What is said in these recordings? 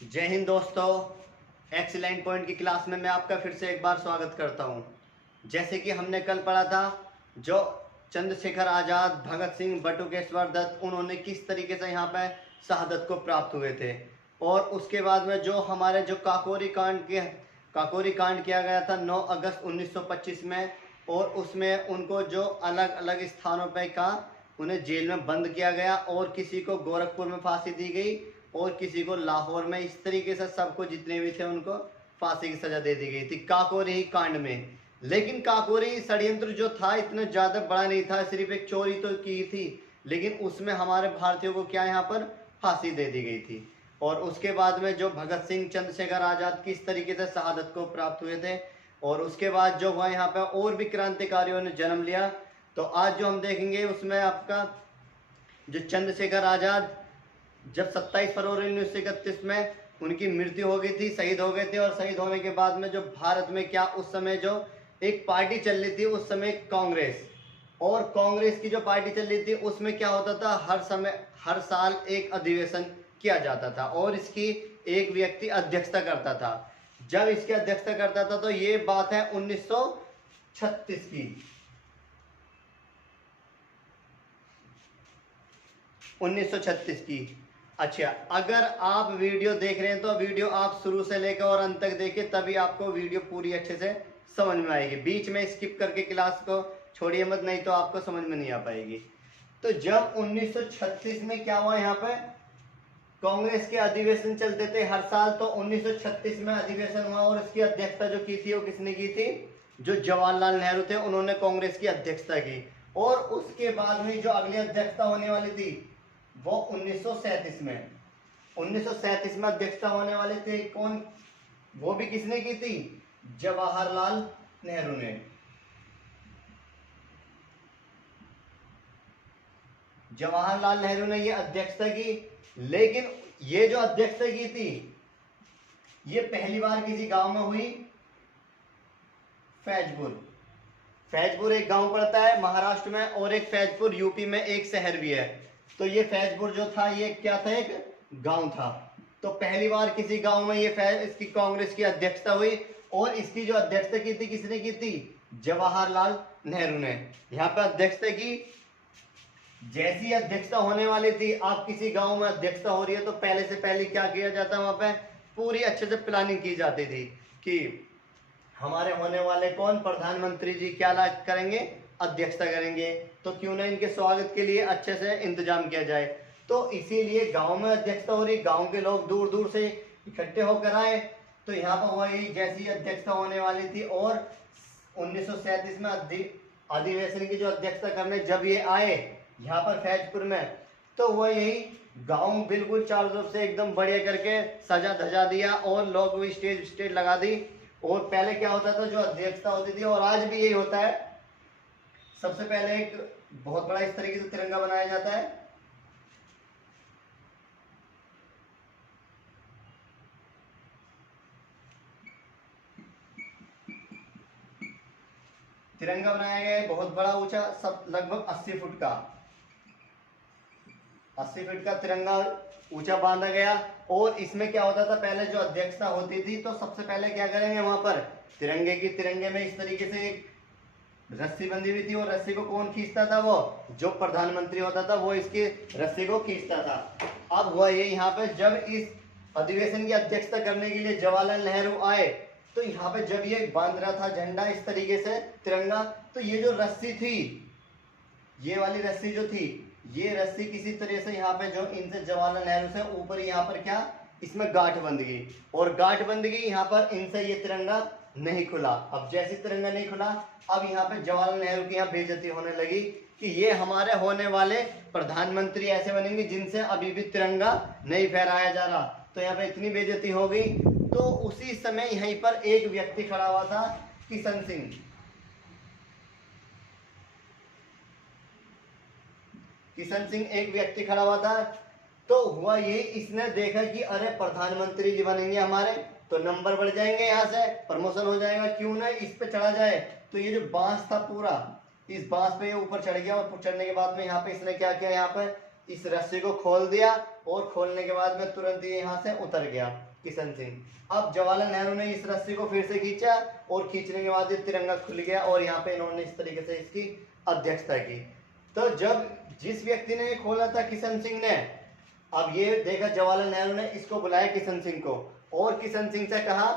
जय हिंद दोस्तों। Excellent point की क्लास में मैं आपका फिर से एक बार स्वागत करता हूं। जैसे कि हमने कल पढ़ा था, जो चंद्रशेखर आज़ाद, भगत सिंह, बटुकेश्वर दत्त, उन्होंने किस तरीके से यहाँ पे शहादत को प्राप्त हुए थे। और उसके बाद में जो हमारे जो काकोरी कांड किया गया था 9 अगस्त 1925 में, और उसमें उनको जो अलग अलग स्थानों पर का उन्हें जेल में बंद किया गया, और किसी को गोरखपुर में फांसी दी गई और किसी को लाहौर में। इस तरीके से सबको जितने भी थे उनको फांसी की सजा दे दी गई थी काकोरी कांड में। लेकिन काकोरी षड्यंत्र जो था इतना ज़्यादा बड़ा नहीं था, सिर्फ एक चोरी तो की थी, लेकिन उसमें हमारे भारतीयों को क्या यहाँ पर फांसी दे दी गई थी। और उसके बाद में जो भगत सिंह, चंद्रशेखर आज़ाद किस तरीके से शहादत को प्राप्त हुए थे, और उसके बाद जो हुआ यहाँ पर और भी क्रांतिकारियों ने जन्म लिया। तो आज जो हम देखेंगे उसमें आपका जो चंद्रशेखर आज़ाद जब 27 फरवरी 1931 में उनकी मृत्यु हो गई थी, शहीद हो गए थे। और शहीद होने के बाद में जो भारत में क्या उस समय जो एक पार्टी चल रही थी, उस समय कांग्रेस, और कांग्रेस की जो पार्टी चल रही थी उसमें क्या होता था, हर साल एक अधिवेशन किया जाता था और इसकी एक व्यक्ति अध्यक्षता करता था। जब इसकी अध्यक्षता करता था तो ये बात है 1936 की। 1936 की। अच्छा, अगर आप वीडियो देख रहे हैं तो वीडियो आप शुरू से लेकर और अंत तक देखें, तभी आपको वीडियो पूरी अच्छे से समझ में आएगी। बीच में स्किप करके क्लास को छोड़िए मत, नहीं तो आपको समझ में नहीं आ पाएगी। तो जब 1936 में क्या हुआ, यहाँ पे कांग्रेस के अधिवेशन चलते थे हर साल, तो 1936 में अधिवेशन हुआ और इसकी अध्यक्षता जो की थी वो किसने की थी, जो जवाहरलाल नेहरू थे, उन्होंने कांग्रेस की अध्यक्षता की। और उसके बाद में जो अगली अध्यक्षता होने वाली थी वो 1937 में 1937 में अध्यक्षता होने वाले थे। कौन? वो भी किसने की थी? जवाहरलाल नेहरू ने। जवाहरलाल नेहरू ने ये अध्यक्षता की। लेकिन ये जो अध्यक्षता की थी ये पहली बार किसी गांव में हुई, फैजपुर। फैजपुर एक गांव पड़ता है महाराष्ट्र में, और एक फैजपुर यूपी में एक शहर भी है। तो ये फैजपुर जो था ये क्या था, एक गांव था। तो पहली बार किसी गांव में ये इसकी कांग्रेस की अध्यक्षता हुई, और इसकी जो अध्यक्षता की थी किसने की थी? जवाहरलाल नेहरू ने यहाँ पे अध्यक्षता की। जैसी अध्यक्षता होने वाली थी, आप किसी गांव में अध्यक्षता हो रही है तो पहले से पहले क्या किया जाता है, वहां पे पूरी अच्छे से प्लानिंग की जाती थी कि हमारे होने वाले कौन, प्रधानमंत्री जी क्या करेंगे, अध्यक्षता करेंगे, तो क्यों ना इनके स्वागत के लिए अच्छे से इंतजाम किया जाए। तो इसीलिए गांव में अध्यक्षता हो रही, गांव के लोग दूर दूर से इकट्ठे होकर आए। तो यहाँ पर वही जैसी अध्यक्षता होने वाली थी, और 1937 में अधिवेशन की जो अध्यक्षता करने जब ये आए यहाँ पर फैजपुर में, तो वह यही गांव बिल्कुल चारों तरफ से एकदम बढ़िया करके सजा धजा दिया, और लोग भी स्टेज लगा दी। और पहले क्या होता था, जो अध्यक्षता होती थी, और आज भी यही होता है, सबसे पहले एक बहुत बड़ा इस तरीके से तिरंगा बनाया जाता है। तिरंगा बनाया गया है बहुत बड़ा, ऊंचा, सब लगभग 80 फुट का 80 फीट का तिरंगा ऊंचा बांधा गया। और इसमें क्या होता था, पहले जो अध्यक्षता होती थी तो सबसे पहले क्या करेंगे, वहां पर तिरंगे में इस तरीके से एक रस्सी बंधी हुई थी, और रस्सी को कौन खींचता था, वो जो प्रधानमंत्री होता था वो इसकी रस्सी को खींचता था। अब हुआ ये, यहाँ पे जब इस अधिवेशन की अध्यक्षता करने के लिए जवाहरलाल नेहरू आए, तो यहाँ पे जब ये बांध रहा था झंडा इस तरीके से तिरंगा, तो ये जो रस्सी थी, ये वाली रस्सी जो थी, ये रस्सी किसी तरह से यहाँ पे जो इनसे जवाहरलाल नेहरू से ऊपर यहाँ पर क्या, इसमें गांठ बंध गई, और गांठ बंध गई यहाँ पर, इनसे ये तिरंगा नहीं खुला। अब जैसे तिरंगा नहीं खुला, अब यहाँ पे जवाहरलाल नेहरू की यहाँ बेइज्जती होने लगी कि ये हमारे होने वाले प्रधानमंत्री ऐसे बनेंगे जिनसे अभी भी तिरंगा नहीं फहराया जा रहा। तो यहाँ पे इतनी बेइज्जती हो गई। तो उसी समय यहीं पर एक व्यक्ति खड़ा हुआ था, किशन सिंह। किशन सिंह एक व्यक्ति खड़ा हुआ था। तो हुआ ये, इसने देखा कि अरे प्रधानमंत्री जी बनेंगे हमारे, तो नंबर बढ़ जाएंगे, यहाँ से प्रमोशन हो जाएगा, क्यों ना इस पे चढ़ा जाए। तो ये जो बांस था पूरा, इस बांस पे ये ऊपर चढ़ गया, और चढ़ने के बाद में यहाँ पे इसने क्या किया, यहाँ पे इस रस्सी को खोल दिया, और खोलने के बाद में तुरंत ये यहाँ से उतर गया। किशन सिंह। अब जवाहरलाल नेहरू ने इस रस्सी को फिर से खींचा और खींचने के बाद ये तिरंगा खुल गया और यहाँ पे इन्होंने इस तरीके से इसकी अध्यक्षता की। तो जब जिस व्यक्ति ने ये खोला था किशन सिंह ने, अब ये देखा जवाहरलाल नेहरू ने इसको बुलाया किशन सिंह को और किशन सिंह से कहा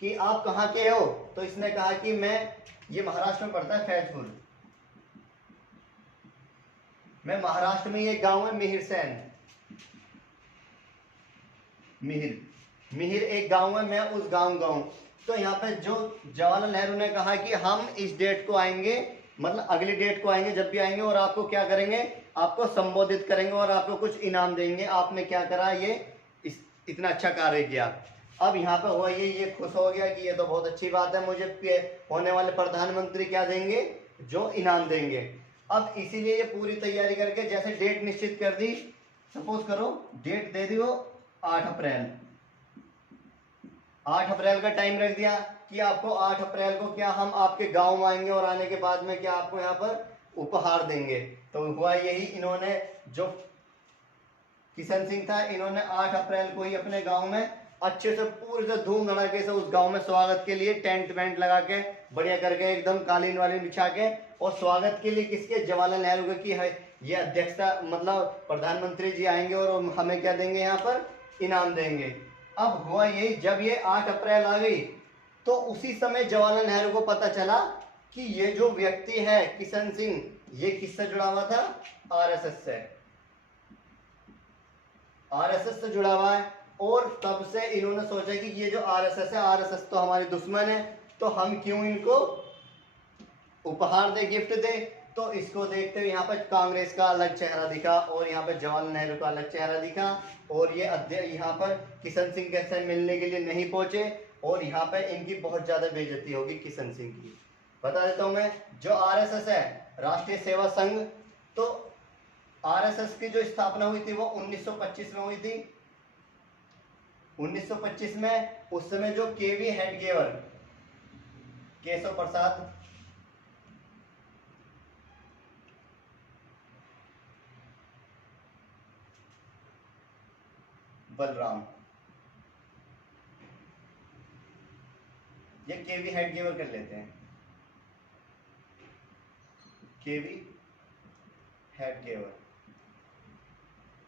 कि आप कहाँ के हो, तो इसने कहा कि मैं, ये महाराष्ट्र में पड़ता है फैजपुर, मैं महाराष्ट्र में, ये गांव है मिहिर सैन, मिहिर एक गांव है, मैं उस गांव गाँव। तो यहाँ पे जो जवाहरलाल नेहरू ने कहा कि हम इस डेट को आएंगे, मतलब अगली डेट को आएंगे, जब भी आएंगे और आपको क्या करेंगे, आपको संबोधित करेंगे और आपको कुछ इनाम देंगे, आपने क्या करा, ये इतना अच्छा कार्य किया। अब यहाँ पे हुआ ये खुश हो गया कि ये तो बहुत अच्छी बात है, मुझे होने वाले प्रधानमंत्री क्या देंगे, जो इनाम देंगे। अब इसीलिए ये पूरी तैयारी करके जैसे डेट निश्चित कर दी, सपोज करो डेट दे दी वो 8 अप्रैल, 8 अप्रैल का टाइम रख दिया कि आपको 8 अप्रैल को क्या हम आपके गांव में आएंगे और आने के बाद में क्या आपको यहाँ पर उपहार देंगे। तो हुआ यही, इन्होंने जो किशन सिंह था, इन्होंने 8 अप्रैल को ही अपने गांव में अच्छे से पूरे से धूम धड़ाके से उस गांव में स्वागत के लिए टेंट वेंट लगा के बढ़िया करके एकदम कालीन वालीन बिछा के, और स्वागत के लिए किसके, जवाहरलाल नेहरू के, की है ये अध्यक्षता, मतलब प्रधानमंत्री जी आएंगे और हमें क्या देंगे, यहाँ पर इनाम देंगे। अब हुआ यही, जब ये 8 अप्रैल आ गई तो उसी समय जवाहरलाल नेहरू को पता चला कि ये जो व्यक्ति है किशन सिंह, ये किससे जुड़ा हुआ था, आरएसएस से, आरएसएस से जुड़ा हुआ है। और तब से इन्होंने सोचा कि ये जो आरएसएस है, आरएसएस तो हमारी दुश्मन है, तो हम क्यों इनको उपहार दे, गिफ्ट दे। तो इसको देखते हुए यहाँ पर कांग्रेस का अलग चेहरा दिखा और यहाँ पर जवाहरलाल नेहरू का अलग चेहरा दिखा, और ये यहाँ पर किशन सिंह के से मिलने के लिए नहीं पहुंचे, और यहाँ पे इनकी बहुत ज्यादा बेइज्जती होगी किशन सिंह की। बता देता हूं मैं, जो आरएसएस है, राष्ट्रीय सेवा संघ, तो आरएसएस की जो स्थापना हुई थी वो 1925 में हुई थी। 1925 में उस समय जो केवी हेडगेवर, केशव प्रसाद बलराम, ये केवी हेडगेवर कर लेते हैं, केवी हेडगेवर,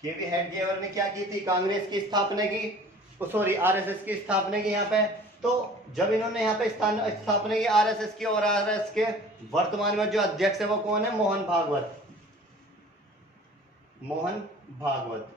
केवी हेडगेवर ने क्या की थी, कांग्रेस की स्थापना की, सॉरी आरएसएस की स्थापना की यहाँ पे। तो जब इन्होंने यहाँ पे स्थापना की आरएसएस की, और आरएसएस के वर्तमान में जो अध्यक्ष है वो कौन है, मोहन भागवत, मोहन भागवत,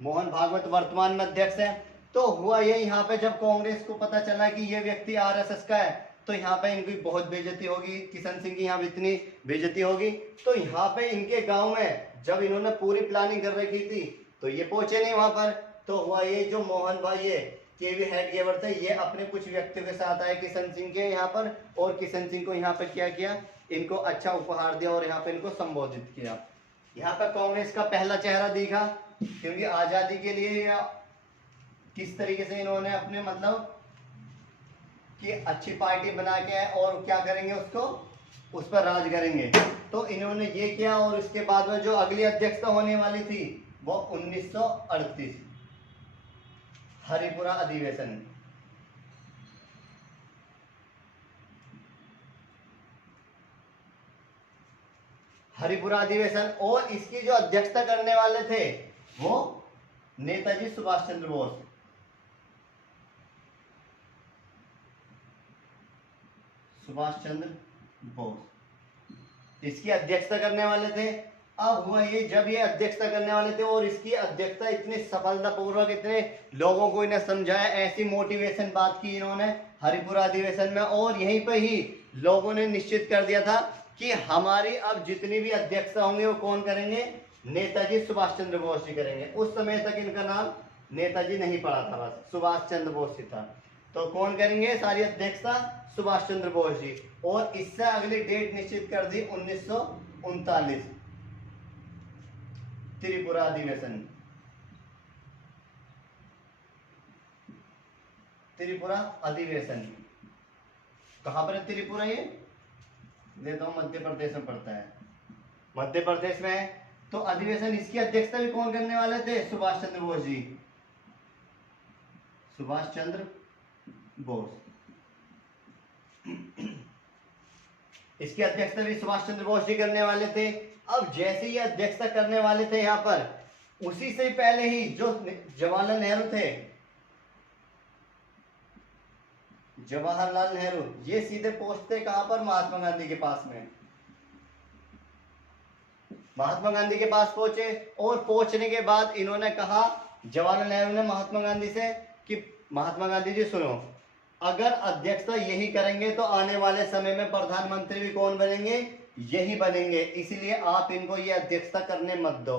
मोहन भागवत वर्तमान में अध्यक्ष है। तो हुआ ये, यहाँ पे जब कांग्रेस को पता चला कि ये व्यक्ति आरएसएस का है, तो यहाँ पे इनकी बहुत बेइज्जती होगी, किशन सिंह की यहाँ इतनी बेइज्जती होगी। तो यहाँ पे इनके गांव में जब इन्होंने पूरी प्लानिंग कर रखी थी तो ये पहुंचे नहीं वहां पर। तो हुआ ये, जो मोहन भाई ये केवी हेडगेवर थे, ये अपने कुछ व्यक्तियों के साथ आए किशन सिंह के यहाँ पर, और किशन सिंह को यहाँ पर क्या किया, इनको अच्छा उपहार दिया और यहाँ पे इनको संबोधित किया। यहाँ पर कांग्रेस का पहला चेहरा दिखा, क्योंकि आजादी के लिए या किस तरीके से इन्होंने अपने, मतलब कि अच्छी पार्टी बना के और क्या करेंगे, उसको उस पर राज करेंगे। तो इन्होंने ये किया, और इसके बाद में जो अगली अध्यक्षता होने वाली थी वो 1938 हरिपुरा अधिवेशन, हरिपुरा अधिवेशन, और इसकी जो अध्यक्षता करने वाले थे वो नेताजी सुभाष चंद्र बोस, सुभाष चंद्र बोस इसकी अध्यक्षता करने वाले थे। अब हुआ ये, जब ये अध्यक्षता करने वाले थे और इसकी अध्यक्षता इतनी सफलतापूर्वक, इतने लोगों को इन्हें समझाया, ऐसी मोटिवेशन बात की इन्होंने हरिपुरा अधिवेशन में, और यहीं पे ही लोगों ने निश्चित कर दिया था कि हमारी अब जितनी भी अध्यक्षता होंगे वो कौन करेंगे, नेताजी सुभाष चंद्र बोस जी करेंगे। उस समय तक इनका नाम नेताजी नहीं पड़ा था, बस सुभाष चंद्र बोस जी था। तो कौन करेंगे सारी अध्यक्षता, सुभाष चंद्र बोस जी। और इससे अगली डेट निश्चित कर दी 1939 त्रिपुरा अधिवेशन, त्रिपुरा अधिवेशन कहां पर है त्रिपुरा, ये देता हूं, मध्य प्रदेश में पड़ता है। मध्य प्रदेश में तो अधिवेशन इसकी अध्यक्षता भी कौन करने वाले थे? सुभाष चंद्र बोस जी, सुभाष चंद्र बोस। इसकी अध्यक्षता भी सुभाष चंद्र बोस जी करने वाले थे। अब जैसे ही अध्यक्षता करने वाले थे यहाँ पर, उसी से पहले ही जो जवाहरलाल नेहरू थे, जवाहरलाल नेहरू, ये सीधे पहुंचते कहां पर? महात्मा गांधी के पास में। महात्मा गांधी के पास पहुंचे और पहुंचने के बाद इन्होंने कहा, जवाहरलाल नेहरू ने महात्मा गांधी से कि महात्मा गांधी जी सुनो, अगर अध्यक्षता यही करेंगे तो आने वाले समय में प्रधानमंत्री भी कौन बनेंगे? यही बनेंगे, इसलिए आप इनको ये अध्यक्षता करने मत दो।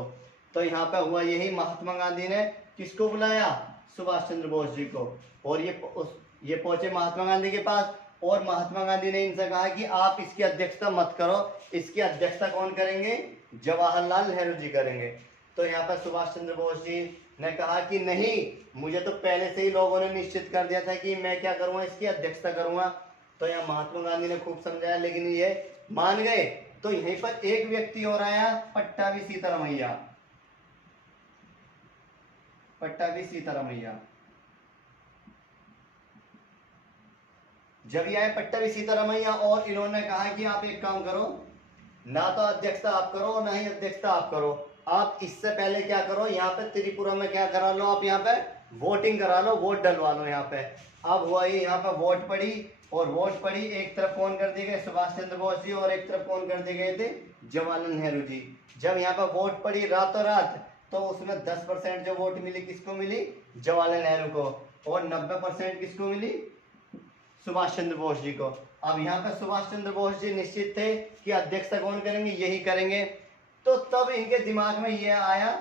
तो यहाँ पे हुआ यही, महात्मा गांधी ने किसको बुलाया? सुभाष चंद्र बोस जी को। और ये पहुंचे महात्मा गांधी के पास और महात्मा गांधी ने इनसे कहा कि आप इसकी अध्यक्षता मत करो, इसकी अध्यक्षता कौन करेंगे? जवाहरलाल नेहरू जी करेंगे। तो यहाँ पर सुभाष चंद्र बोस जी ने कहा कि नहीं, मुझे तो पहले से ही लोगों ने निश्चित कर दिया था कि मैं क्या करूंगा? इसकी अध्यक्षता करूंगा। तो यहाँ महात्मा गांधी ने खूब समझाया, लेकिन ये मान गए। तो यहीं पर एक व्यक्ति और आया, पट्टाभी सीतारामैया। पट्टाभी सीतारामैया जब ये आए पट्टाभी सीतारामैया, और इन्होंने कहा कि आप एक काम करो, ना तो अध्यक्षता आप करो ना ही अध्यक्षता आप करो, आप इससे पहले क्या करो, यहाँ पे त्रिपुरा में क्या करा लो, आप यहाँ पे वोटिंग करा लो, वोट डलवा लो यहाँ पे। अब हुआ ये, यहाँ पे वोट पड़ी, और वोट पड़ी, एक तरफ कौन कर दिए गए? सुभाष चंद्र बोस जी, और एक तरफ कौन कर दिए गए थे? जवाहरलाल नेहरू जी। जब यहाँ पे वोट पड़ी रातों रात, तो उसमें 10% जो वोट मिली किसको मिली? जवाहरलाल नेहरू को, और 90% किसको मिली? सुभाष चंद्र बोस जी को। अब यहाँ पे सुभाष चंद्र बोस जी निश्चित थे कि अध्यक्षता कौन करेंगे? यही करेंगे। तो तब इनके दिमाग में यह आया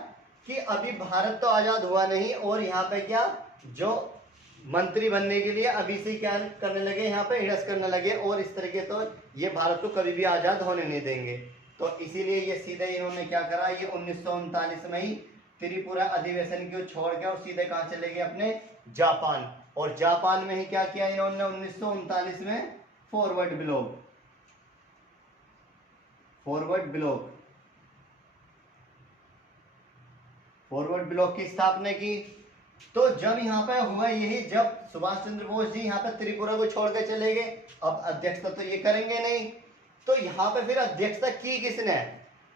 कि अभी भारत तो आजाद हुआ नहीं, और यहाँ पे क्या, जो मंत्री बनने के लिए अभी से क्या करने लगे, यहाँ पे हिड़स करने लगे, और इस तरीके तो ये भारत को कभी भी आजाद होने नहीं देंगे। तो इसीलिए ये सीधे इन्होंने क्या करा, ये 1939 में ही त्रिपुरा अधिवेशन को छोड़ के और सीधे कहाँ चले गए? अपने जापान। और जापान में ही क्या किया इन्होंने 1939 में? Forward block. Forward block, forward block की स्थापना की। तो जब यहाँ पे हुआ यही, जब सुभाष चंद्र बोस जी यहाँ पे त्रिपुरा को छोड़ के चले गए, अब अध्यक्षता तो ये करेंगे नहीं, तो यहाँ पे फिर अध्यक्षता की किसने?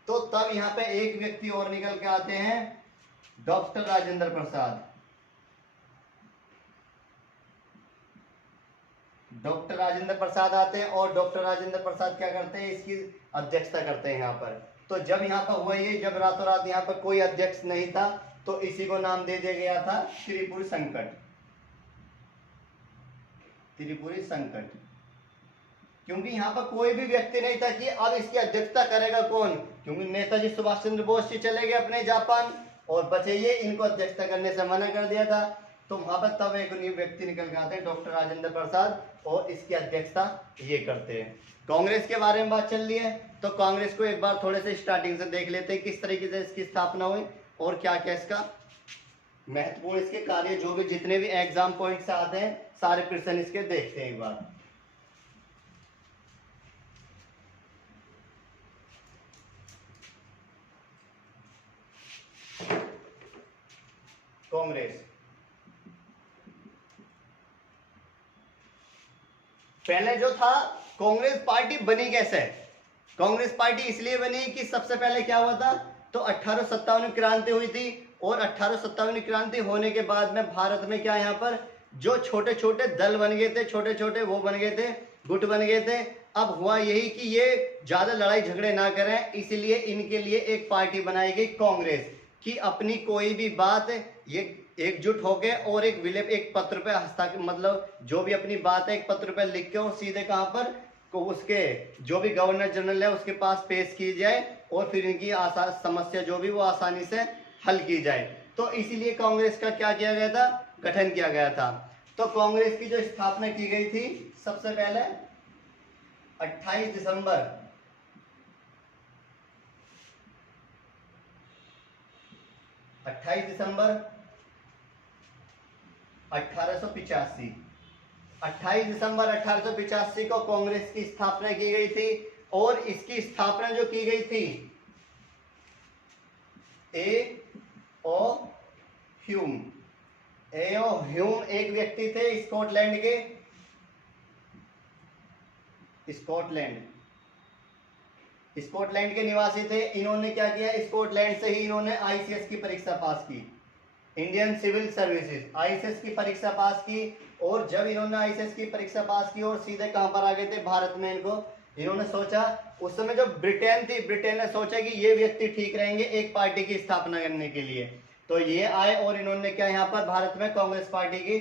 तो तब यहाँ पे एक व्यक्ति और निकल के आते हैं, डॉक्टर राजेंद्र प्रसाद। डॉक्टर राजेंद्र प्रसाद आते हैं, और डॉक्टर राजेंद्र प्रसाद क्या करते हैं? इसकी अध्यक्षता करते हैं यहाँ पर। तो जब यहाँ पर हुआ ये, जब रातों रात यहाँ पर कोई अध्यक्ष नहीं था, तो इसी को नाम दे दिया गया था त्रिपुरी संकट। त्रिपुरी संकट, क्योंकि यहाँ पर कोई भी व्यक्ति नहीं था कि अब इसकी अध्यक्षता करेगा कौन, क्योंकि नेताजी सुभाष चंद्र बोस जी चले गए अपने जापान, और बचे ये, इनको अध्यक्षता करने से मना कर दिया था। तो वहां पर तब एक व्यक्ति निकल के आते हैं, डॉक्टर राजेंद्र प्रसाद, और इसकी अध्यक्षता ये करते हैं। कांग्रेस के बारे में बात चल रही है, तो कांग्रेस को एक बार थोड़े से स्टार्टिंग से देख लेते हैं, किस तरीके से इसकी स्थापना हुई और क्या क्या इसका महत्वपूर्ण इसके कार्य, जो भी जितने भी एग्जाम पॉइंट से आते हैं सारे प्रश्न इसके देखते हैं एक बार। कांग्रेस पहले जो था, कांग्रेस पार्टी बनी कैसे? कांग्रेस पार्टी इसलिए बनी कि सबसे पहले क्या हुआ था, तो 1857 क्रांति हुई थी, और 1857 क्रांति होने के बाद में भारत में क्या, यहाँ पर जो छोटे छोटे दल बन गए थे, छोटे छोटे वो बन गए थे, गुट बन गए थे। अब हुआ यही कि ये ज्यादा लड़ाई झगड़े ना करें, इसलिए इनके लिए एक पार्टी बनाई गई कांग्रेस, कि अपनी कोई भी बात ये एकजुट होके और एक पत्र पे हस्ताक्षर, मतलब जो भी अपनी बात है एक पत्र पे लिख के, और सीधे कहाँ पर को उसके जो भी गवर्नर जनरल है उसके पास पेश की जाए, और फिर इनकी समस्या जो भी वो आसानी से हल की जाए। तो इसीलिए कांग्रेस का क्या किया गया था, गठन किया गया था। तो कांग्रेस की जो स्थापना की गई थी सबसे पहले 28 दिसंबर 1885, 28 दिसंबर 1885 को कांग्रेस की स्थापना की गई थी। और इसकी स्थापना जो की गई थी, ए ओ ह्यूम। ए ओ ह्यूम एक व्यक्ति थे स्कॉटलैंड के, स्कॉटलैंड के निवासी थे। इन्होंने क्या किया, स्कॉटलैंड से ही इन्होंने आईसीएस की परीक्षा पास की, इंडियन सिविल सर्विसेज, आईसीएस की परीक्षा पास की। और जब इन्होंने आईसीएस की परीक्षा पास की और सीधे कहां पर आ गए थे, भारत में। इन्होंने सोचा, उस समय जो ब्रिटेन थी, ब्रिटेन ने सोचा कि ये व्यक्ति ठीक रहेंगे एक पार्टी की स्थापना करने के लिए। तो ये आए और इन्होंने क्या, यहाँ पर भारत में कांग्रेस पार्टी की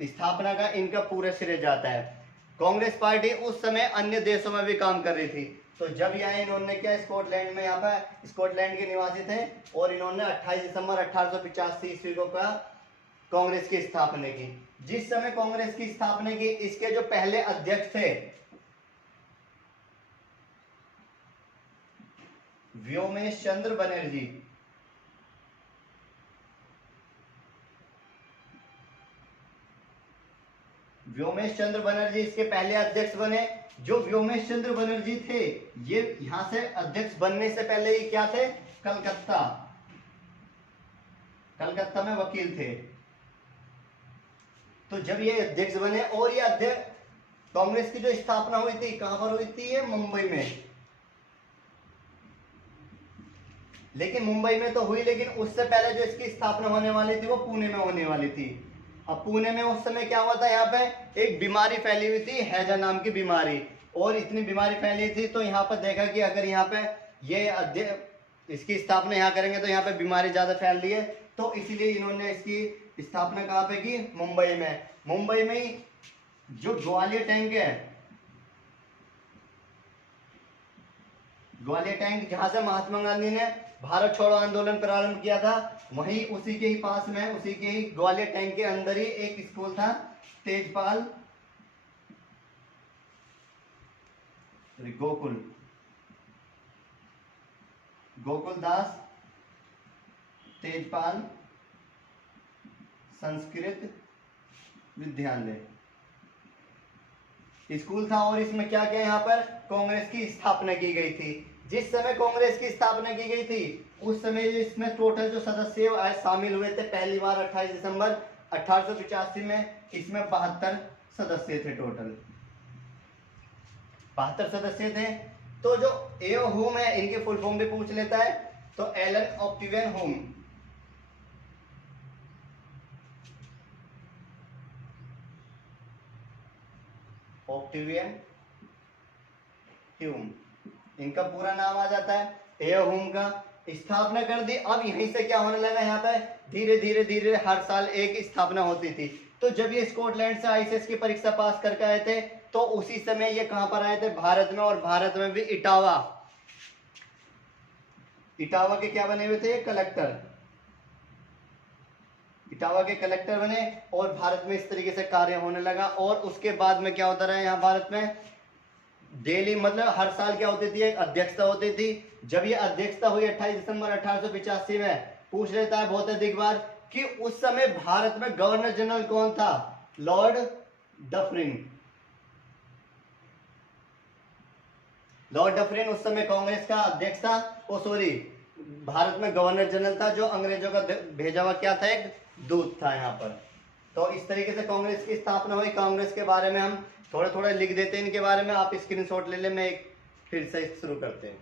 स्थापना का इनका पूरे श्रेय जाता है। कांग्रेस पार्टी उस समय अन्य देशों में भी काम कर रही थी। तो जब यहाँ इन्होंने क्या, स्कॉटलैंड में, यहाँ पर स्कॉटलैंड के निवासी थे और इन्होंने 28 दिसंबर 1885 ईस्वी को क्या, कांग्रेस की स्थापना की। जिस समय कांग्रेस की स्थापना की, इसके जो पहले अध्यक्ष थे व्योमेश चंद्र बनर्जी। व्योमेश चंद्र बनर्जी इसके पहले अध्यक्ष बने। जो व्योमेश चंद्र बनर्जी थे, ये यहां से अध्यक्ष बनने से पहले ये क्या थे, कलकत्ता में वकील थे। तो जब ये अध्यक्ष बने, और ये अध्यक्ष, कांग्रेस की जो स्थापना हुई थी कहां पर हुई थी, ये मुंबई में। लेकिन मुंबई में तो हुई, लेकिन उससे पहले जो इसकी स्थापना होने वाली थी वो पुणे में होने वाली थी। अब पुणे में उस समय क्या हुआ था, यहाँ पे एक बीमारी फैली हुई थी, हैजा नाम की बीमारी। और इतनी बीमारी फैली थी तो यहाँ पर देखा कि अगर यहाँ पे ये इसकी स्थापना यहाँ करेंगे तो यहाँ पे बीमारी ज्यादा फैल रही है। तो इसीलिए इन्होंने इसकी स्थापना कहाँ पे की, मुंबई में। मुंबई में ही जो ग्वालियर टैंक है, ग्वालियर टैंक जहां से महात्मा गांधी ने भारत छोड़ो आंदोलन प्रारंभ किया था, वहीं उसी के ही पास में, उसी के ही ग्वालियर टैंक के अंदर ही एक स्कूल था, तेजपाल गोकुलदास तेजपाल संस्कृत विद्यालय स्कूल था। और इसमें क्या क्या, यहाँ पर कांग्रेस की स्थापना की गई थी। जिस समय कांग्रेस की स्थापना की गई थी, उस समय इसमें टोटल जो सदस्य शामिल हुए थे पहली बार 28 दिसंबर 1885 में, इसमें 72 सदस्य थे, टोटल 72 सदस्य थे। तो जो एओ ह्यूम है, इनके फुल फॉर्म भी पूछ लेता है, तो Alan Octavian Hume. Octavian Hume इनका पूरा नाम आ जाता है। एओ ह्यूम का स्थापना कर दी। अब यहीं से क्या होने लगा, यहाँ पे धीरे धीरे धीरे हर साल एक स्थापना होती थी। तो जब ये स्कॉटलैंड से आईसीएस की परीक्षा पास करके आए थे, तो उसी समय ये कहां पर आए थे, भारत में। और भारत में भी इटावा के क्या बने हुए थे, कलेक्टर, इटावा के कलेक्टर बने। और भारत में इस तरीके से कार्य होने लगा। और उसके बाद में क्या होता रहा, यहाँ भारत में डेली, मतलब हर साल क्या होती थी, एक अध्यक्षता होती थी। जब ये अध्यक्षता हुई 28 दिसंबर 1885 में, पूछ लेता है बहुत अधिक बार कि उस समय भारत में गवर्नर जनरल कौन था, लॉर्ड डफरिन। लॉर्ड डफरिन उस समय कांग्रेस का अध्यक्ष था। ओ सॉरी, भारत में गवर्नर जनरल था, जो अंग्रेजों का भेजा हुआ क्या था, एक दूत था यहाँ पर। तो इस तरीके से कांग्रेस की स्थापना हुई। कांग्रेस के बारे में हम थोड़े थोड़े लिख देते हैं, इनके बारे में आप स्क्रीनशॉट ले लें। मैं एक फिर से शुरू करते हैं।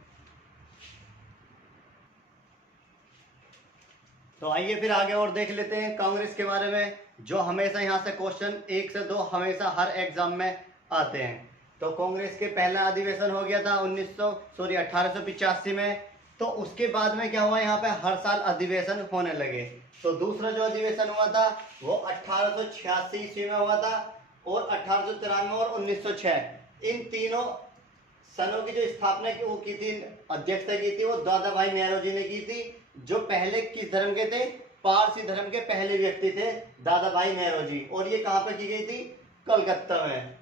तो आइए फिर आगे और देख लेते हैं कांग्रेस के बारे में, जो हमेशा यहाँ से क्वेश्चन 1 से 2 हमेशा हर एग्जाम में आते हैं। तो कांग्रेस के पहला अधिवेशन हो गया था 1885 में। तो उसके बाद में क्या हुआ, यहाँ पे हर साल अधिवेशन होने लगे। तो दूसरा जो अधिवेशन हुआ था वो 1886 ईस्वी में हुआ था, और 1893 और 1906 इन तीनों सनों की जो स्थापना की वो की थी, अध्यक्षता की थी, वो दादा भाई नेहरू जी ने की थी। जो पहले किस धर्म के थे, पारसी धर्म के पहले व्यक्ति थे दादा भाई नेहरू जी। और ये कहाँ पे की गई थी, कलकत्ता में।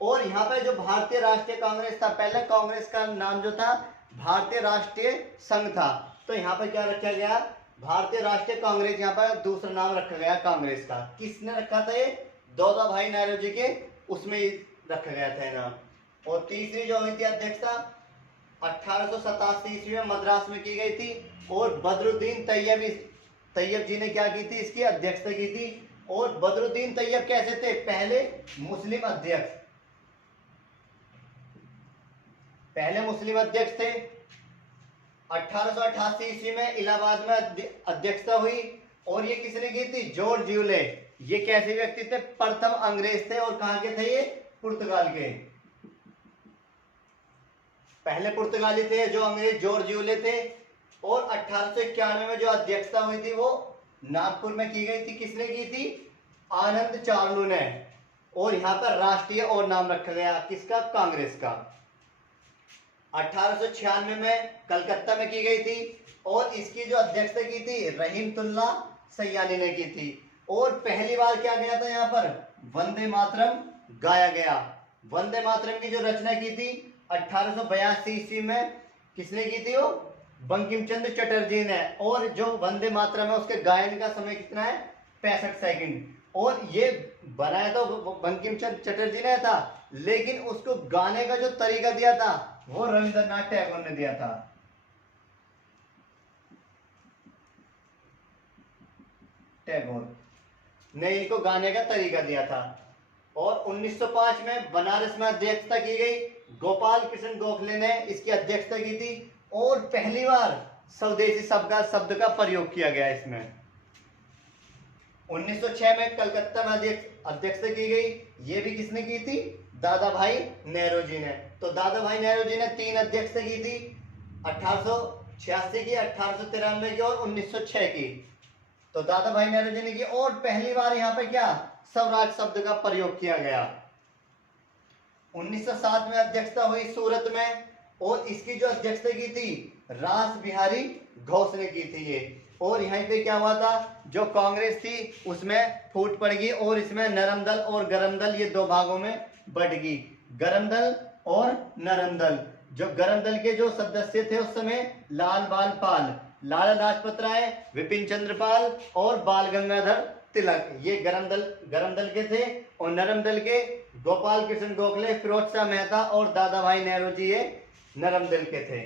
और यहाँ पे जो भारतीय राष्ट्रीय कांग्रेस था, पहले कांग्रेस का नाम जो था भारतीय राष्ट्रीय संघ था। तो यहाँ पे क्या रखा गया, भारतीय राष्ट्रीय कांग्रेस, यहाँ पर दूसरा नाम रखा गया कांग्रेस का। किसने रखा था, ये दादा भाई नेहरू जी के उसमें रखा गया था नाम। और तीसरी जो हुई थी अध्यक्षता 1887 ईस्वी में मद्रास में की गई थी। और बदरुद्दीन तैयब जी ने क्या की थी, इसकी अध्यक्षता की थी। और बदरुद्दीन तैयब कैसे थे, पहले मुस्लिम अध्यक्ष थे। 1888 ईस्वी में इलाहाबाद में अध्यक्षता हुई। और ये किसने की थी, जॉर्ज यूले। ये कैसे व्यक्ति थे, प्रथम अंग्रेज थे। और कहां के थे ये, पुर्तगाल के। पहले पुर्तगाली थे जो अंग्रेज, जॉर्ज यूले थे। और 1891 में जो अध्यक्षता हुई थी वो नागपुर में की गई थी। किसने की थी, आनंद चार्लू ने। और यहाँ पर राष्ट्रीय और नाम रखा गया किसका, कांग्रेस का। 1896 में कलकत्ता में की गई थी। और इसकी जो अध्यक्षता की थी रहीमतुल्ला सयानी ने की थी। और पहली बार क्या गया था, यहाँ पर वंदे मातरम गाया गया। वंदे मातरम की जो रचना की थी 1882 ईस्वी में किसने की थी, वो बंकिम चंद्र चटर्जी ने। और जो वंदे मातरम है उसके गायन का समय कितना है, 65 सेकंड। और ये बनाया तो बंकिम चंद्र चटर्जी ने था, लेकिन उसको गाने का जो तरीका दिया था वो रविंद्रनाथ टैगोर ने दिया था। टैगोर ने इनको गाने का तरीका दिया था। और 1905 में बनारस में अध्यक्षता की गई, गोपाल कृष्ण गोखले ने इसकी अध्यक्षता की थी। और पहली बार स्वदेशी शब्द का प्रयोग किया गया इसमें। 1906 में कलकत्ता में अध्यक्षता की गई। ये भी किसने की थी, दादा भाई नेहरू जी ने। तो दादा भाई नेहरू जी ने 3 अध्यक्षता की थी, 1886 की, 1893 की और 1906 की। तो दादा भाई नेहरू जी ने की। और पहली बार यहाँ पे क्या, स्वराज शब्द का प्रयोग किया गया। 1907 में अध्यक्षता हुई सूरत में। और इसकी जो अध्यक्षता की थी रास बिहारी घोष ने की थी ये। और यहाँ पे क्या हुआ था, जो कांग्रेस थी उसमें फूट पड़ गई। और इसमें नरम दल और गरम दल ये 2 भागों में बढ़ गई, गरम दल और नरम दल। जो गरम दल के जो सदस्य थे उस समय लाल बाल पाल, लाला लाजपत राय, विपिन चंद्र पाल और बाल गंगाधर तिलक, ये गरम दल के थे। और नरम दल के गोपाल कृष्ण गोखले, फिरोज शाह मेहता और दादा भाई नेहरू जी ये नरम दल के थे।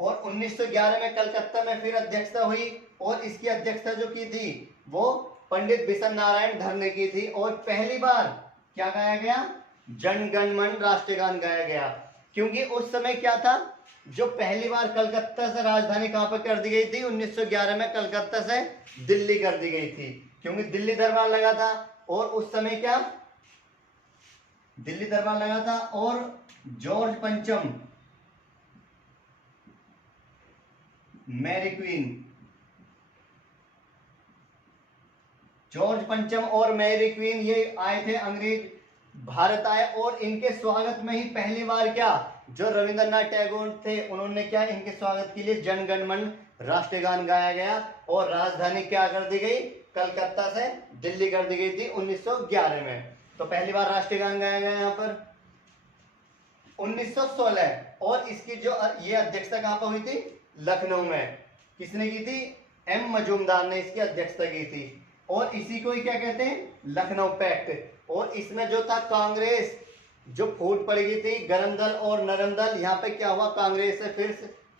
और 1911 में कलकत्ता में फिर अध्यक्षता हुई। और इसकी अध्यक्षता जो की थी वो पंडित बिशन नारायण धर ने की थी। और पहली बार क्या गाया गया, जन गण मन राष्ट्रीय गान गाया गया। क्योंकि उस समय क्या था, जो पहली बार कलकत्ता से राजधानी कहां पर कर दी गई थी, 1911 में कलकत्ता से दिल्ली कर दी गई थी। क्योंकि दिल्ली दरबार लगा था। और उस समय क्या, दिल्ली दरबार लगा था। और जॉर्ज पंचम, मैरी क्वीन, जॉर्ज पंचम और मैरी क्वीन ये आए थे, अंग्रेज भारत आए। और इनके स्वागत में ही पहली बार क्या, जो रविंद्रनाथ टैगोर थे उन्होंने क्या, इनके स्वागत के लिए जन गण मन राष्ट्रीय गान गाया गया। और राजधानी क्या कर दी गई, कलकत्ता से दिल्ली कर दी गई थी 1911 में। तो पहली बार राष्ट्रीय गान गाया गया यहाँ पर 1916। और इसकी जो ये अध्यक्षता कहां पर हुई थी, लखनऊ में। किसने की थी, एम मजूमदार ने इसकी अध्यक्षता की थी। और इसी को ही क्या कहते हैं, लखनऊ पैक्ट। और इसमें जो था कांग्रेस जो फूट पड़ गई थी, गरम दल और नरम दल, यहाँ पे क्या हुआ, कांग्रेस से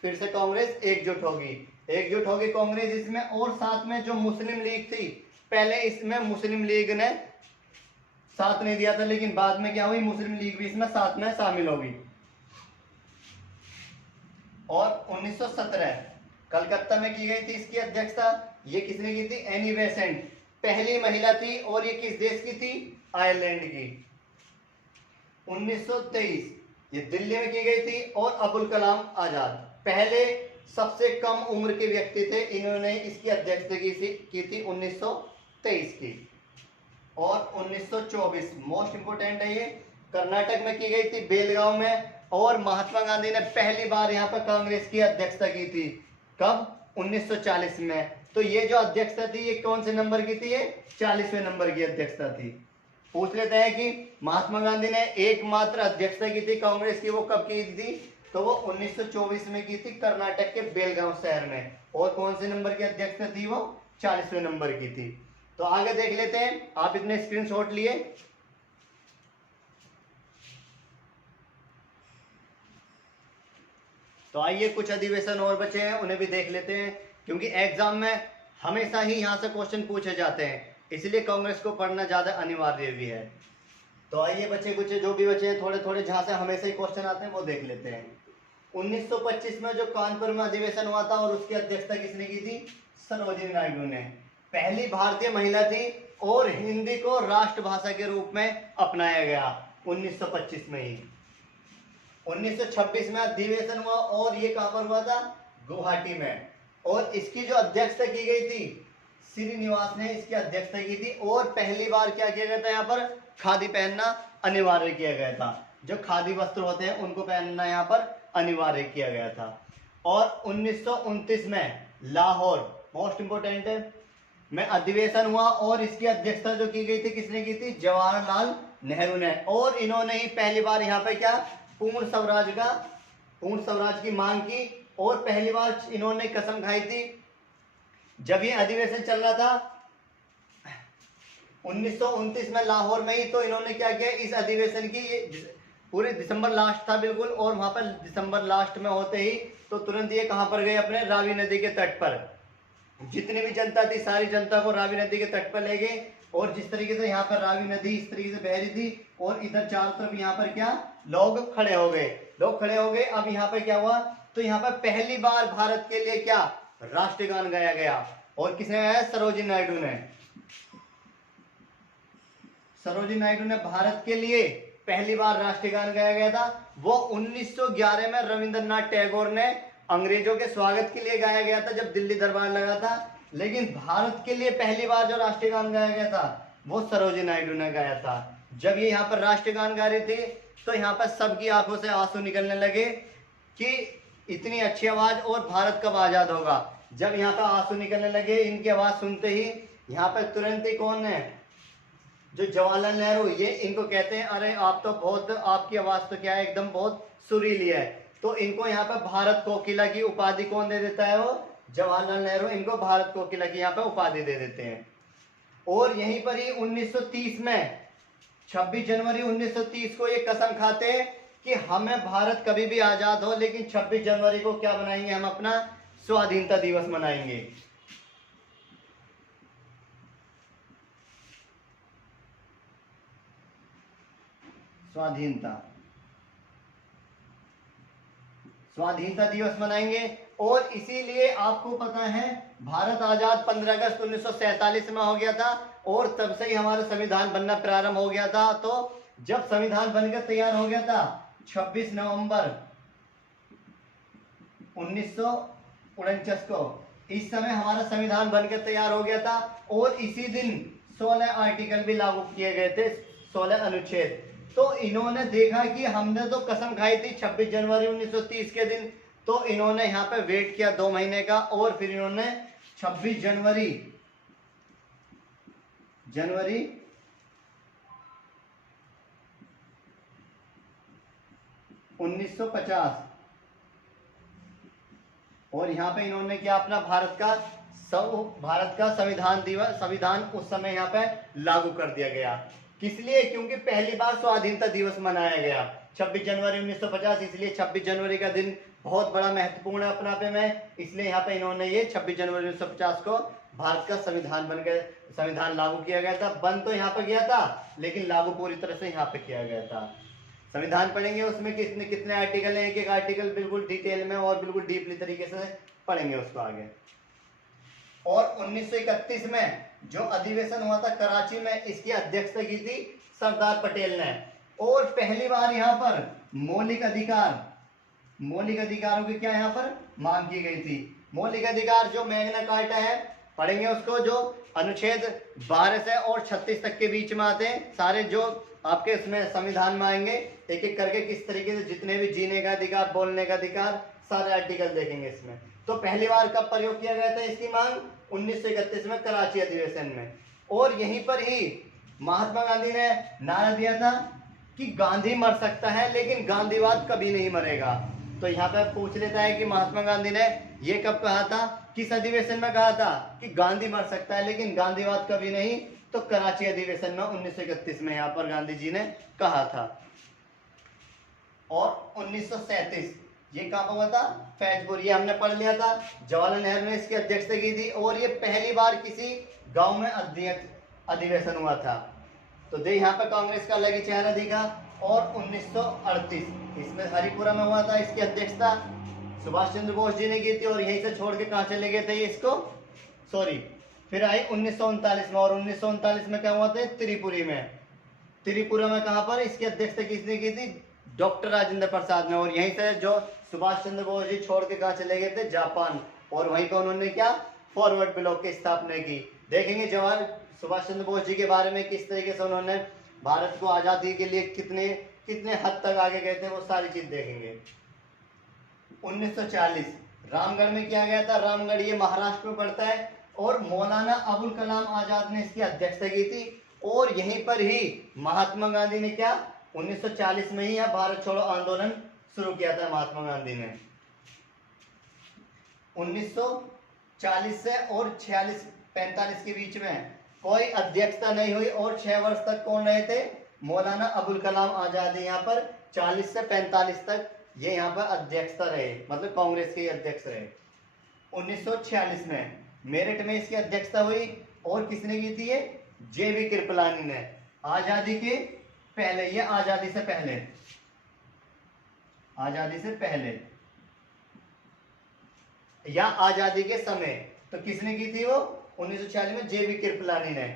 फिर से कांग्रेस एकजुट होगी कांग्रेस इसमें। और साथ में जो मुस्लिम लीग थी, पहले इसमें मुस्लिम लीग ने साथ नहीं दिया था, लेकिन बाद में क्या हुई, मुस्लिम लीग भी इसमें साथ में शामिल होगी। और 1917 कलकत्ता में की गई थी इसकी अध्यक्षता। ये किसने की थी, एनी बेसेंट, पहली महिला थी। और ये किस देश की थी, आयरलैंड की। 1923 ये दिल्ली में की गई थी। और अबुल कलाम आजाद पहले सबसे कम उम्र के व्यक्ति थे, इन्होंने इसकी अध्यक्षता की थी 1923 की। और 1924 मोस्ट इंपोर्टेंट है, ये कर्नाटक में की गई थी, बेलगांव में। और महात्मा गांधी ने पहली बार यहाँ पर कांग्रेस की अध्यक्षता की थी, कब, 1940 में। तो ये जो अध्यक्षता थी ये कौन से नंबर की थी, ये 40वें नंबर की अध्यक्षता थी। पूछ लेते हैं कि महात्मा गांधी ने एकमात्र अध्यक्षता की थी कांग्रेस की, वो कब की थी, तो वो 1924 में की थी, कर्नाटक के बेलगांव शहर में। और कौन से नंबर की अध्यक्षता थी, वो 40वें नंबर की थी। तो आगे देख लेते हैं, आप इतने स्क्रीनशॉट लिए। तो आइए कुछ अधिवेशन और बचे हैं, उन्हें भी देख लेते हैं, क्योंकि एग्जाम में हमेशा ही यहाँ से क्वेश्चन पूछे जाते हैं, इसलिए कांग्रेस को पढ़ना ज़्यादा अनिवार्य भी है। तो आइए बच्चे कुछ जो भी बचे हैं थोड़े थोड़े जहाँ से हमेशा ही क्वेश्चन आते हैं वो देख लेते हैं। 1925 में जो कानपुर में अधिवेशन हुआ था और उसकी अध्यक्षता किसने की थी? सरोजिनी नायडू ने। पहली भारतीय महिला थी और हिंदी को राष्ट्रभाषा के रूप में अपनाया गया 1925 में ही। 1926 में अधिवेशन हुआ और ये कहाँ पर हुआ था? गुवाहाटी में। और इसकी जो अध्यक्षता की गई थी श्रीनिवास ने इसकी अध्यक्षता की थी। और पहली बार क्या किया गया था? यहाँ पर खादी पहनना अनिवार्य किया गया था। जो खादी वस्त्र होते हैं उनको पहनना यहाँ पर अनिवार्य किया गया था। और 1929 में लाहौर, मोस्ट इंपोर्टेंट है, में अधिवेशन हुआ और इसकी अध्यक्षता जो की गई थी किसने की थी? जवाहरलाल नेहरू ने। और इन्होंने ही पहली बार यहाँ पे क्या? पूर्ण स्वराज की मांग की। और पहली बार इन्होंने कसम खाई थी जब ये अधिवेशन चल रहा था 1929 में लाहौर में ही, तो इन्होंने क्या किया? इस अधिवेशन की पूरे दिसंबर लास्ट था बिल्कुल, और वहां पर दिसंबर लास्ट में होते ही तो तुरंत ये कहां पर गए? अपने रावी नदी के तट पर। जितनी भी जनता थी सारी जनता को रावी नदी के तट पर ले गए। और जिस तरीके से यहाँ पर रावी नदी इस तरीके से बह रही थी और इधर चारों तरफ यहाँ पर क्या? लोग खड़े हो गए। अब यहाँ पर क्या हुआ? तो यहाँ पर पहली बार भारत के लिए क्या? राष्ट्रीय गान गाया गया। और किसने गाया? सरोजिनी नायडू ने। सरोजिनी नायडू ने भारत के लिए पहली बार राष्ट्रीय गान गाया गया था। वो 1911 में रविंद्रनाथ टैगोर ने अंग्रेजों के स्वागत के लिए गाया गया था जब दिल्ली दरबार लगा था। लेकिन भारत के लिए पहली बार जो राष्ट्रीय गान गाया गया था वो सरोजिनी नायडू ने गाया था। जब ये यहाँ पर राष्ट्रीय गान गा रही थी तो यहाँ पर सबकी आंखों से आंसू निकलने लगे कि इतनी अच्छी आवाज और भारत कब आजाद होगा। जब यहाँ पर आंसू निकलने लगे इनकी आवाज सुनते ही, यहाँ पर तुरंत ही कौन है? जो जवाहरलाल नेहरू, ये इनको कहते हैं अरे आप तो बहुत, आपकी आवाज तो क्या है एकदम बहुत सुरीली है। तो इनको यहाँ पर भारत कोकिला की उपाधि कौन दे देता है? वो जवाहरलाल नेहरू इनको भारत कोकिला की यहाँ पर उपाधि दे देते हैं। और यहीं पर ही 1930 में 26 जनवरी 1930 को ये कसम खाते हैं कि हमें भारत कभी भी आजाद हो लेकिन 26 जनवरी को क्या बनाएंगे? हम अपना स्वाधीनता दिवस मनाएंगे। स्वाधीनता दिवस मनाएंगे। और इसीलिए आपको पता है भारत आजाद 15 अगस्त 1947 में हो गया था और तब से ही हमारा संविधान बनना प्रारंभ हो गया था। तो जब संविधान बनकर तैयार हो गया था 26 नवंबर 1949 को, इस समय हमारा संविधान बनकर तैयार हो गया था। और इसी दिन 16 आर्टिकल भी लागू किए गए थे, 16 अनुच्छेद। तो इन्होंने देखा कि हमने तो कसम खाई थी 26 जनवरी 1930 के दिन, तो इन्होंने यहाँ पे वेट किया 2 महीने का और फिर इन्होंने 26 जनवरी 1950 और यहाँ पे इन्होंने क्या? अपना भारत का संविधान उस समय यहाँ पे लागू कर दिया गया। किस लिए? क्योंकि पहली बार स्वाधीनता दिवस मनाया गया 26 जनवरी 1950, इसलिए 26 जनवरी का दिन बहुत बड़ा महत्वपूर्ण है अपना पे में। इसलिए यहाँ पे इन्होंने ये 26 जनवरी 1950 को भारत का संविधान लागू किया गया था। बन तो यहाँ पे गया था लेकिन लागू पूरी तरह से यहाँ पे किया गया था। संविधान पढ़ेंगे उसमें कितने आर्टिकल हैं, एक एक आर्टिकल बिल्कुल डिटेल में और बिल्कुल डीपली तरीके से पढ़ेंगे उसको आगे। और 1931 में जो अधिवेशन हुआ था कराची में, इसकी अध्यक्षता की थी सरदार पटेल ने। और पहली बार यहाँ पर मौलिक अधिकारों की क्या यहाँ पर मांग की गई थी। मौलिक अधिकार जो मैग्ना कार्टा है पढ़ेंगे उसको, जो अनुच्छेद 12 से और 36 तक के बीच में आते हैं सारे, जो आपके इसमें संविधान में आएंगे एक एक करके किस तरीके से जितने भी जीने का अधिकार, बोलने का अधिकार, सारे आर्टिकल देखेंगे इसमें। तो पहली बार कब प्रयोग किया गया था इसकी मांग? 1931 में कराची अधिवेशन में। और यहीं पर ही महात्मा गांधी ने नारा दिया था कि गांधी मर सकता है लेकिन गांधीवाद कभी नहीं मरेगा। तो यहाँ पे पूछ लेता है कि महात्मा गांधी ने ये कब कहा था, किस अधिवेशन में कहा था कि गांधी मर सकता है लेकिन गांधीवाद कभी नहीं? तो कराची अधिवेशन में 1931 में यहाँ पर गांधी जी ने कहा था। और 1937 ये कहाँ पर हुआ था? फैजपुर। ये हमने पढ़ लिया था। जवाहरलाल नेहरू ने इसकी अध्यक्षता की थी और ये पहली बार किसी गांव में अधिवेशन हुआ था। तो दे यहाँ पे कांग्रेस का अलग ही चेहरा दिखा। और 1938 इसमें हरिपुरा में हुआ था। इसकी अध्यक्षता सुभाष चंद्र बोस जी ने की थी। और यहीं से छोड़ के कहाँ चले गए थे ये इसको, सॉरी, फिर आई 1939 में। और 1939 में क्या हुआ था? त्रिपुरी में। त्रिपुरा में कहाँ पर इसकी अध्यक्षता किसने की थी? डॉक्टर राजेंद्र प्रसाद ने। और यहीं से जो सुभाष चंद्र बोस जी छोड़ के कहाँ चले गए थे? जापान। और वहीं पर उन्होंने क्या? फॉरवर्ड ब्लॉक की स्थापना की। देखेंगे सुभाष चंद्र बोस जी के बारे में किस तरीके से उन्होंने भारत को आजादी के लिए कितने कितने हद तक आगे गए थे, वो सारी चीज देखेंगे। 1940 रामगढ़ में किया गया था। रामगढ़ ये महाराष्ट्र में पड़ता है। और मौलाना अबुल कलाम आजाद ने इसकी अध्यक्षता की थी। और यहीं पर ही महात्मा गांधी ने क्या 1940 में ही यह भारत छोड़ो आंदोलन शुरू किया था महात्मा गांधी ने। 1940 से और 46-45 के बीच में कोई अध्यक्षता नहीं हुई। और 6 वर्ष तक कौन रहे थे? मौलाना अबुल कलाम आजाद। यहाँ पर 40 से 45 तक ये यहाँ पर अध्यक्षता रहे, मतलब कांग्रेस के अध्यक्ष रहे। 1946 में मेरठ में इसकी अध्यक्षता हुई। और किसने की थी? ये JV कृपलानी ने। आजादी के पहले, ये आजादी से पहले, आजादी से पहले या आजादी के समय, तो किसने की थी वो? 1946 में JV कृपलानी ने।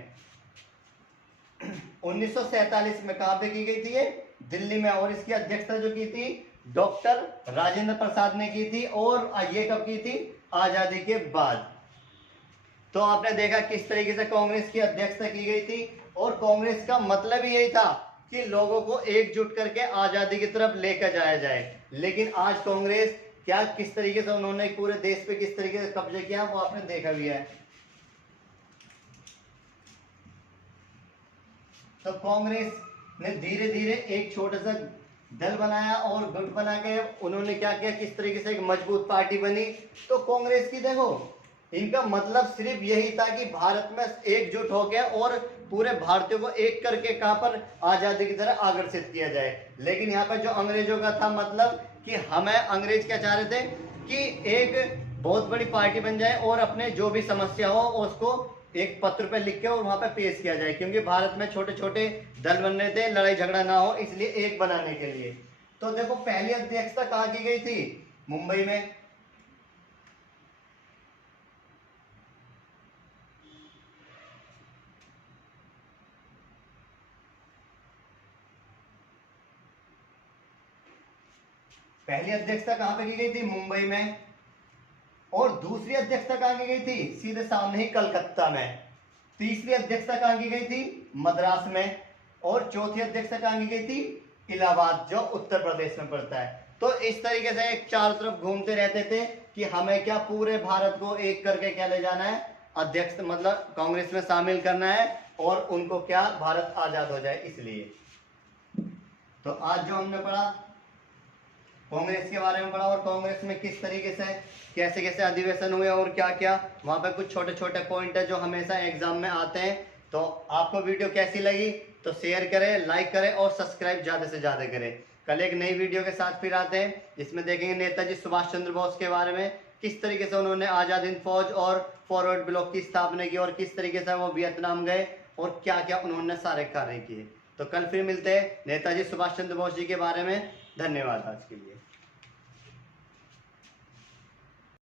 1947 में कहां पे की गई थी? ये दिल्ली में। और इसकी अध्यक्षता जो की थी डॉक्टर राजेंद्र प्रसाद ने की थी। और ये कब की थी? आजादी के बाद। तो आपने देखा किस तरीके से कांग्रेस की अध्यक्षता की गई थी। और कांग्रेस का मतलब ही यही था कि लोगों को एकजुट करके आजादी की तरफ लेकर जाया जाए। लेकिन आज कांग्रेस क्या किस तरीके से उन्होंने पूरे देश पे किस तरीके से कब्जे किया, वो आपने देखा भी है। तो कांग्रेस ने धीरे धीरे एक छोटा सा दल बनाया और गुट बना के उन्होंने क्या किया, किस तरीके से एक मजबूत पार्टी बनी। तो कांग्रेस की देखो, इनका मतलब सिर्फ यही था कि भारत में एकजुट हो गया और पूरे भारतीयों को एक करके कहां पर आजादी की तरह आकर्षित किया जाए। लेकिन यहाँ पर जो अंग्रेजों का था मतलब कि हमें, अंग्रेज क्या चाह रहे थे कि एक बहुत बड़ी पार्टी बन जाए और अपने जो भी समस्या हो उसको एक पत्र पे लिख के और वहां पे पेश किया जाए। क्योंकि भारत में छोटे छोटे दल बन रहे थे, लड़ाई झगड़ा ना हो, इसलिए एक बनाने के लिए। तो देखो पहली अध्यक्षता कहाँ की गई थी? मुंबई में। पहली अध्यक्षता कहां पे की गई थी? मुंबई में। और दूसरी अध्यक्षता कहां की गई थी? सीधे सामने ही कलकत्ता में। तीसरी अध्यक्षता कहां की गई थी? मद्रास में। और चौथी अध्यक्षता कहां की गई थी? इलाहाबाद, जो उत्तर प्रदेश में पड़ता है। तो इस तरीके से एक चारों तरफ घूमते रहते थे कि हमें क्या पूरे भारत को एक करके क्या ले जाना है, अध्यक्ष मतलब कांग्रेस में शामिल करना है और उनको क्या भारत आजाद हो जाए इसलिए। तो आज जो हमने पढ़ा कांग्रेस के बारे में पढ़ा और कांग्रेस में किस तरीके से कैसे कैसे अधिवेशन हुए और क्या क्या वहां पे कुछ छोटे छोटे पॉइंट है जो हमेशा एग्जाम में आते हैं। तो आपको वीडियो कैसी लगी तो शेयर करें, लाइक करें और सब्सक्राइब ज़्यादा से ज़्यादा करें। कल एक नई वीडियो के साथ फिर आते हैं जिसमें देखेंगे नेताजी सुभाष चंद्र बोस के बारे में, किस तरीके से उन्होंने आज़ाद हिंद फौज और फॉरवर्ड ब्लॉक की स्थापना की और किस तरीके से वो वियतनाम गए और क्या क्या उन्होंने सारे कार्य किए। तो कल फिर मिलते हैं नेताजी सुभाष चंद्र बोस जी के बारे में। धन्यवाद आज के लिए।